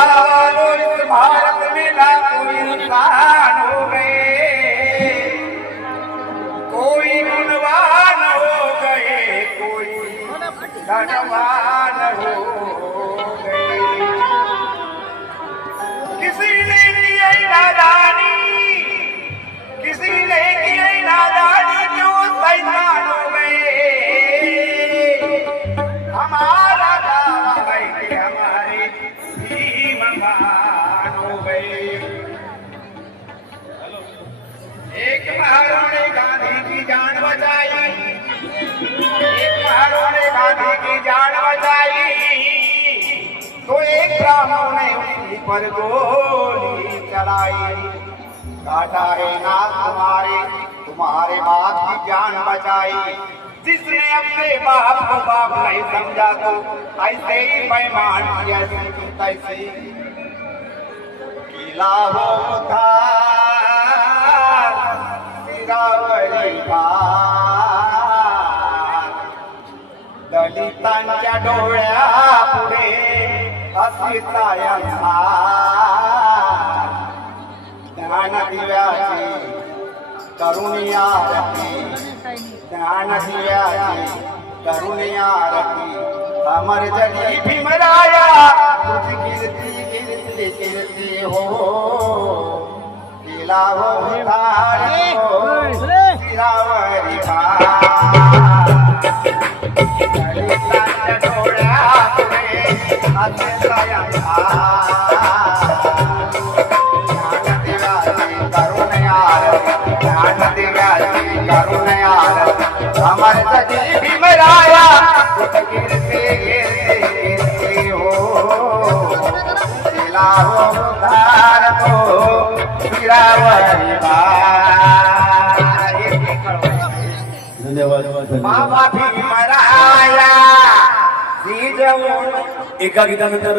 वालों इस भारत में लाखों इंसान हो गए, कोई गुणवान हो गए, कोई धनवान हो गए। किसी ने की नादानी, किसी ने की नादानी, जो शैतान हो गए। हमारा दावा है कि हमारे भीम महान हो गए। एक महारों ने गांधी की जान बचाई, एक महारों ने गांधी की जान बचाई, तो एक ब्राह्मणों ने उसी पर गोली चलाई। काटा है ना तुम्हारे बाप की जान बचाई। जिसने अपने बाप को बाप नहीं समझा तो ऐसे ही बेईमान किया तैसे किला हो था सिरावरी दलितांच्या डोळ्या पुढे अस्मिताया ज्ञान दिव्याची तरुणी आरती, ज्ञान दिव्याची तरुणी आरती। अमर जगी भीमराया तुझी कीर्ती कीर्ती हो, तिला हो धारी हो सिरावरी दलितांच्या डोळ्या पुढे अस्मिताया अमर जगी भीमराया कीर्ती कीर्ती हो, तिला हो धार हो सिरावरी धन्यवाद। बाबा भीमराया एका गीतानंतर